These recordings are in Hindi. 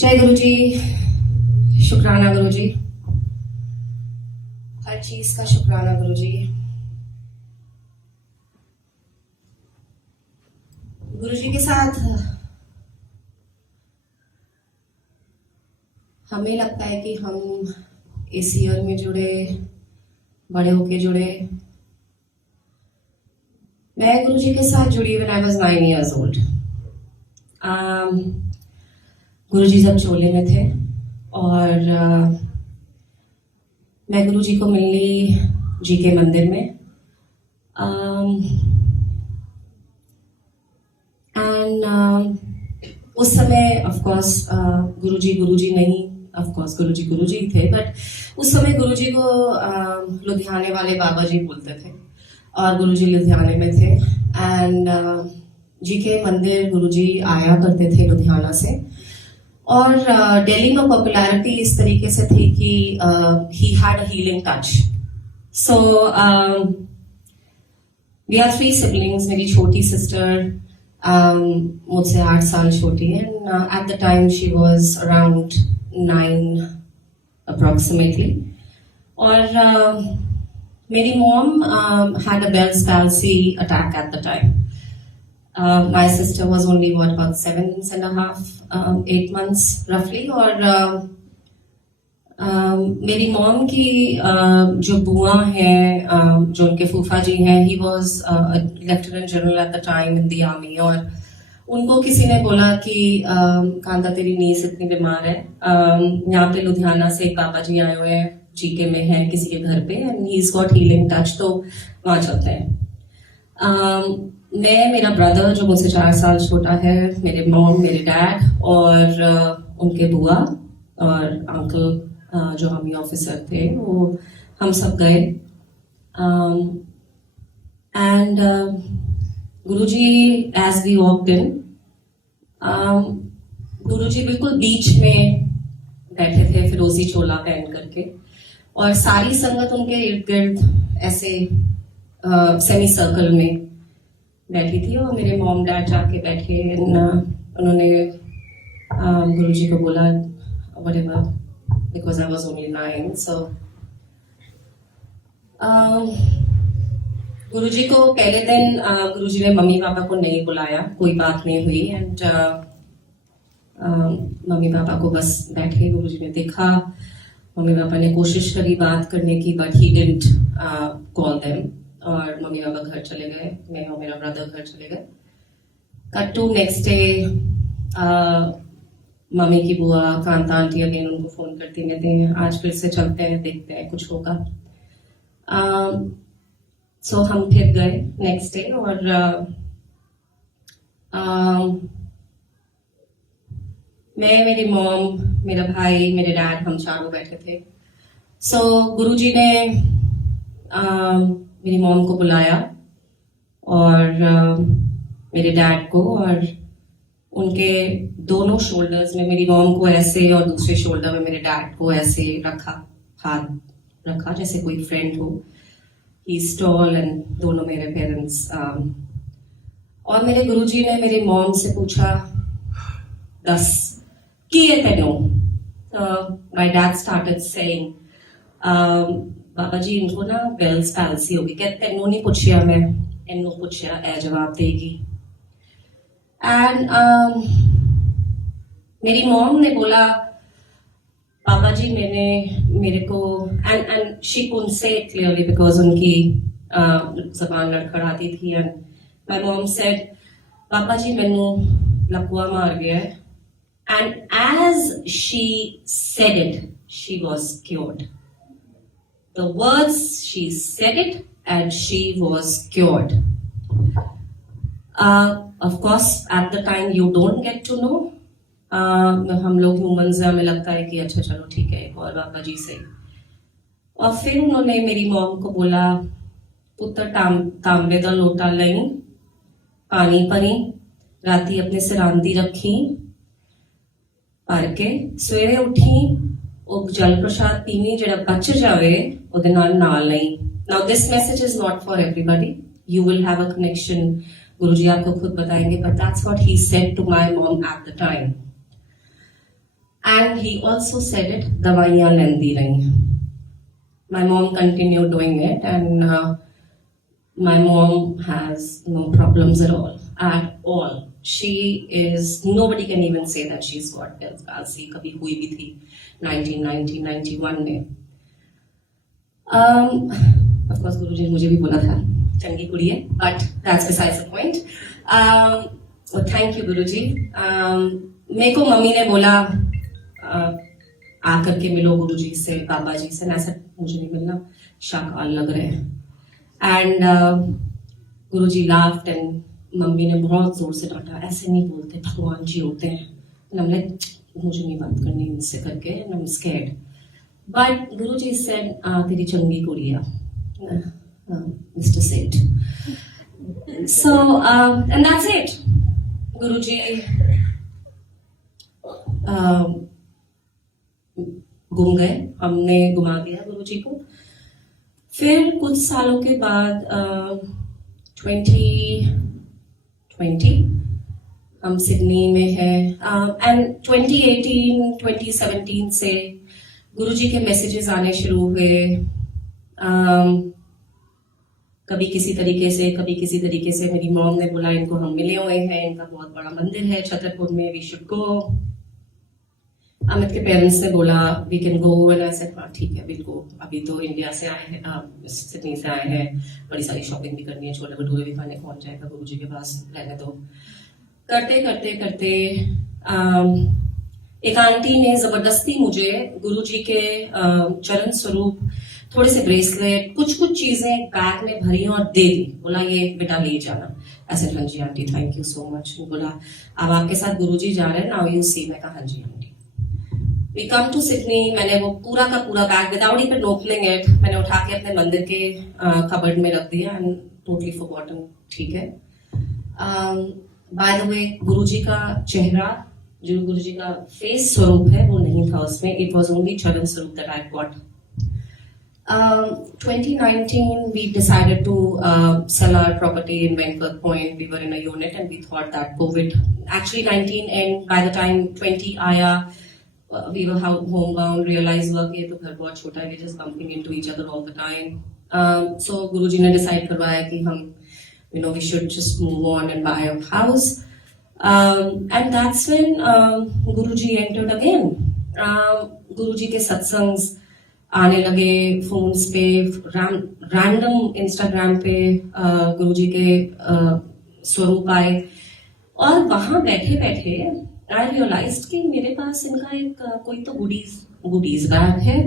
जय गुरु जी, शुक्राना गुरु जी, हर चीज का शुक्राना गुरु जी। गुरु जी के साथ हमें लगता है कि हम इस ईयर में जुड़े, बड़े होके जुड़े। मैं गुरु जी के साथ जुड़ी when I was 9 years old। गुरु जी जब चोले में थे और मैं गुरु जी को मिली जी के मंदिर में। एंड उस समय ऑफ कोर्स गुरु जी नहीं, ऑफ कोर्स गुरु जी थे, बट उस समय गुरु जी को लुधियाने वाले बाबा जी बोलते थे और गुरु जी लुधियाने में थे। एंड जी के मंदिर गुरु जी आया करते थे लुधियाना से। और दिल्ली में पॉपुलैरिटी इस तरीके से थी कि he had a healing touch. So we are 3 siblings. मेरी छोटी सिस्टर मुझसे 8 साल छोटी है। At the time she was around 9 approximately. और मेरी mom had a Bell's palsy attack at the time. My sister was only about 7.5, 8 months roughly। और मेरी मॉम की जो बुआ हैं, जो उनके फूफा जी हैं, he was lieutenant general eight the time in the army. और उनको किसी ने बोला कि कांता तेरी नीस इतनी बीमार है, यहाँ पे लुधियाना से एक बाबा जी आए हुए हैं, जीके में है किसी के घर पे, and he is got healing touch, तो वहां चलते हैं। मैं, मेरा ब्रदर जो मुझसे 4 साल छोटा है, मेरे मॉम, मेरे डैड और उनके बुआ और अंकल जो आर्मी ऑफिसर थे, वो हम सब गए। And Guruji as we walked in, Guruji बिल्कुल बीच में बैठे थे फिरोजी चोला पहन करके, और सारी संगत उनके इर्द गिर्द ऐसे सेमी सर्कल में बैठी थी। और मेरे मॉम डैड जाके बैठे, उन्होंने गुरुजी को बोला whatever, because I was only 9। so गुरुजी को पहले दिन गुरुजी ने मम्मी पापा को नहीं बुलाया, कोई बात नहीं हुई। एंड मम्मी पापा को बस बैठे गुरुजी ने देखा। मम्मी पापा ने कोशिश करी बात करने की, but he didn't call them. और मम्मी पापा घर चले गए, मैं और मेरा ब्रदर घर चले गए। Cut to next day, mummy की बुआ कांता आंटी अगेन उनको फोन करती रहते हैं, आज फिर से चलते हैं, देखते हैं कुछ होगा। सो हम फिर गए नेक्स्ट डे। और मैं, मेरी मॉम, मेरा भाई, मेरे डैड, हम चारों बैठे थे। सो गुरुजी ने मेरी मॉम को बुलाया और मेरे डैड को, और उनके दोनों शोल्डर्स में मेरी मॉम को ऐसे और दूसरे शोल्डर में मेरे डैड को ऐसे रखा, हाथ रखा जैसे कोई फ्रेंड हो। ही इज टॉल एंड दोनों मेरे पेरेंट्स। और मेरे गुरुजी ने मेरी मॉम से पूछा, 10 किए तेनो? माय डैड स्टार्टेड सेइंग, बाबा जी इनको ना बेल्स पैल्सी होगी। क्या तेनों नहीं पूछिया, मैं इन्हों पूछिया, ए जवाब देगी। एंड मेरी मॉम ने बोला, बाबा जी मेरे को, and she couldn't say it clearly because उनकी जबान लड़खड़ाती थी। And my mom said, Baba ji मैनू लकवा मार गया है। And as she said it, she was cured. The words, she said it and she was cured। Of course, at the time you don't get to know। हम लोग ह्यूमंस हैं, हमें लगता है कि अच्छा चलो ठीक है, एक और बाबा जी से। और फिर उन्होंने मेरी मॉम को बोला, पुत्र तांबे का लोटा लई, पानी भरी, राती अपने सिरांदी रखी, भर के सवेरे उठी, ਉਹ ਜਲ ਪ੍ਰਸ਼ਾਦ ਪੀਣੀ, ਜਿਹੜਾ ਬਚ ਜਾਵੇ ਉਹਦੇ ਨਾਲ ਨਹੀਂ। Now this message is not for everybody, you will have a connection, Guruji आपको खुद बताएंगे, but that's what he said to my mom at the time. And he also said it, दवाइयाँ लेंदी रही. My mom continued doing it, and my mom has no problems at all. At all. She is, nobody can even say that she's got Bell's palsy. कभी हुई भी थी 1991 में. Of course, गुरुजी ने मुझे भी बोला था चंगी कुड़ी है, but that's besides the point. Thank you गुरुजी. मेरे को मम्मी ने बोला आकर के मिलो गुरुजी से, बाबा जी से. ऐसा मुझे नहीं मिलना, शाकाल लग रहे हैं. And Guruji laughed and mummy ने बहुत जोर से डांटा, ऐसे नहीं बोलते, भगवान जी होते हैं. And I'm like, मुझे नहीं बात करनी इनसे करके, and I'm scared. But Guruji said, तेरी चंगी कुड़िया, Mr. Seth. So, and that's it. गुरुजी गुम गए, हमने गुमा दिया गुरुजी को. फिर कुछ सालों के बाद 2020 हम सिडनी में हैं. एंड 2018 2017 से गुरुजी के मैसेजेस आने शुरू हुए. कभी किसी तरीके से, कभी किसी तरीके से. मेरी मॉम ने बोला इनको हम मिले हुए हैं, इनका बहुत बड़ा मंदिर है छतरपुर में, वी शुड गो. अमित के पेरेंट्स ने बोला we can go, and I said हाँ ठीक है विल गो. अभी तो इंडिया से आए हैं, सिडनी से आए हैं, बड़ी सारी शॉपिंग भी करनी है, छोले भटूरे भी खाने, कौन जाएगा गुरुजी के पास, रहने दो. करते करते करते एक आंटी ने जबरदस्ती मुझे गुरुजी के चरण स्वरूप थोड़े से ब्रेसलेट, कुछ कुछ चीजें बैग में भरी और दे दी. बोला ये बेटा ले जाना. ऐसे हाँ जी aunty thank you so much. बोला अब आपके साथ गुरुजी जा रहे हैं, नाउ यू सी. मैं कहा हाँ जी aunty. We come to Sydney. मैंने वो पूरा का पूरा bag without even opening it मैंने उठा के अपने मंदिर के कबर्ड में रख दिया, एंड टोटली फॉरगॉटन. ठीक है. बाय द वे गुरुजी का चेहरा, जो गुरुजी का फेस स्वरूप है वो नहीं था उसमें. इट वॉज ओनली चरण स्वरूप that I got. 2019 we decided to sell our property in Wentworth Point. We were in a unit and we thought that COVID, actually 19, and by the time 20 आया we were homebound, realized work ये तो घर बहुत छोटा है, we're just bumping into each other all the time. So गुरुजी ने decide करवाया कि हम we should just move on and buy a house. And that's when Guruji entered again. गुरुजी के सत्संग आने लगे फोन्स पे, रैंडम इंस्टाग्राम पे गुरुजी के स्वरूप आए. और वहां बैठे बैठे आई रियलाइज्ड कि मेरे पास इनका एक कोई तो गुडीज बैग है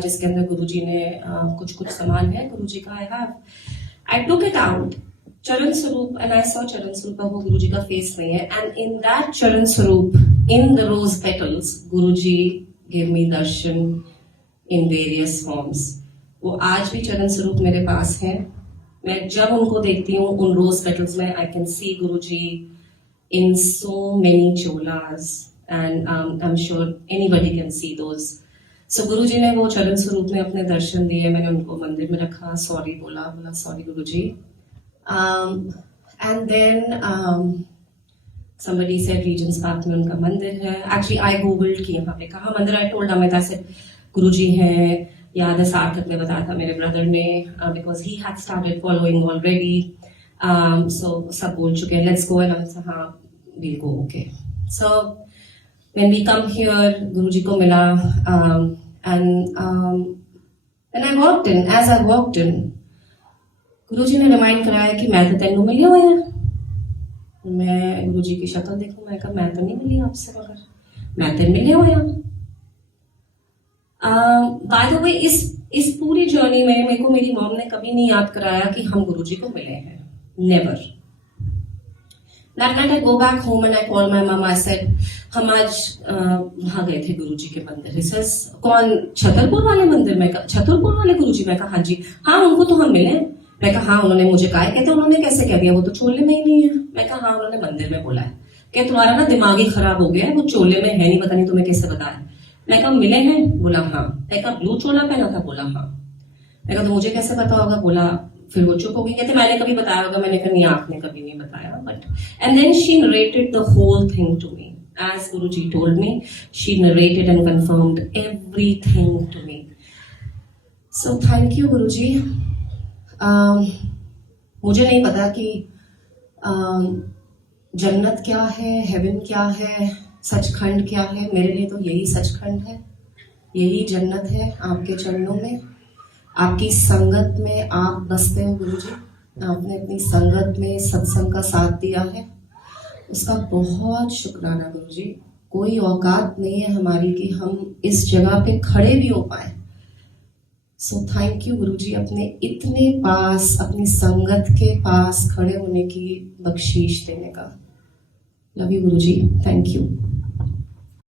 जिसके अंदर गुरुजी ने कुछ कुछ सामान है गुरुजी का. आई टुक इट आउट, चरण स्वरूप, एंड आई सॉ चरण स्वरूप. वो गुरुजी का फेस नहीं है, and in that charan swaroop, in the rose petals, Guruji give me darshan in various forms. वो आज भी चरण स्वरूप मेरे पास है. मैं जब उनको देखती हूँ उन रोज पेटल्स में, I can see Guruji in so many चोलास, and I am sure anybody can see those. So Guruji ने वो चरण स्वरूप में अपने दर्शन दिए. मैंने उनको मंदिर में रखा, सॉरी बोला sorry Guruji. And then somebody said Regent's Park में उनका मंदिर है. Actually I googled कि यहाँ पे कहाँ मंदिर. I told Amit, I said गुरुजी हैं, याद है सार्थक ने बताया था मेरे ब्रदर ने, because he had started following already. So सब बोल चुके हैं let's go, and I said हाँ we'll go, okay. So when we come here गुरुजी को मिला, and I walked in. As I walked in, गुरुजी ने रिमाइंड कराया कि मैं तो तेनू मिली हुई है. मैं गुरुजी की शक्ल देखूं, मैं कहा मैं तो नहीं मिली आपसे, मगर मैं तो मिले हुए हैं. बाय द वे इस पूरी जर्नी में मेरे को मेरी मॉम ने कभी नहीं याद कराया कि हम गुरुजी को मिले हैं. Never. That night I go back home and I call my mom. I said हम आज वहां गए थे गुरुजी के मंदिर. He says कौन, छतरपुर वाले मंदिर में? छतरपुर वाले गुरुजी? मैं कहा हाँ जी. हाँ उनको तो हम मिले. मैं कहा हाँ उन्होंने मुझे कहा है. कहते उन्होंने कैसे कह दिया, वो तो चोले में ही नहीं है. मैं कहा हाँ उन्होंने मंदिर में बोला है. क्या तुम्हारा ना दिमाग ही खराब हो गया है, वो चोले में है नहीं, पता नहीं तुम्हें कैसे बताया. मैं कहा मिले हैं? बोला हाँ. मैं कहा ब्लू चोला पहना था? बोला हाँ. मैं कहा तो मुझे कैसे पता होगा? बोला. फिर वो चुप हो गई. कहते मैंने कभी बताया होगा. मैंने कहा नहीं आपने कभी नहीं बताया. But and then she narrated the whole thing to me. as Guruji told me. She narrated and confirmed everything to me. So thank you Guruji. मुझे नहीं पता कि जन्नत क्या है, हेवन क्या है, सचखंड क्या है. मेरे लिए तो यही सचखंड है, यही जन्नत है. आपके चरणों में, आपकी संगत में आप बसते हो गुरुजी. आपने अपनी संगत में सत्संग का साथ दिया है, उसका बहुत शुक्राना गुरुजी. कोई औकात नहीं है हमारी कि हम इस जगह पे खड़े भी हो पाए. सो थैंक यू गुरुजी, अपने इतने पास, अपनी संगत के पास खड़े होने की बख्शीश देने का. Love you Guruji, thank you.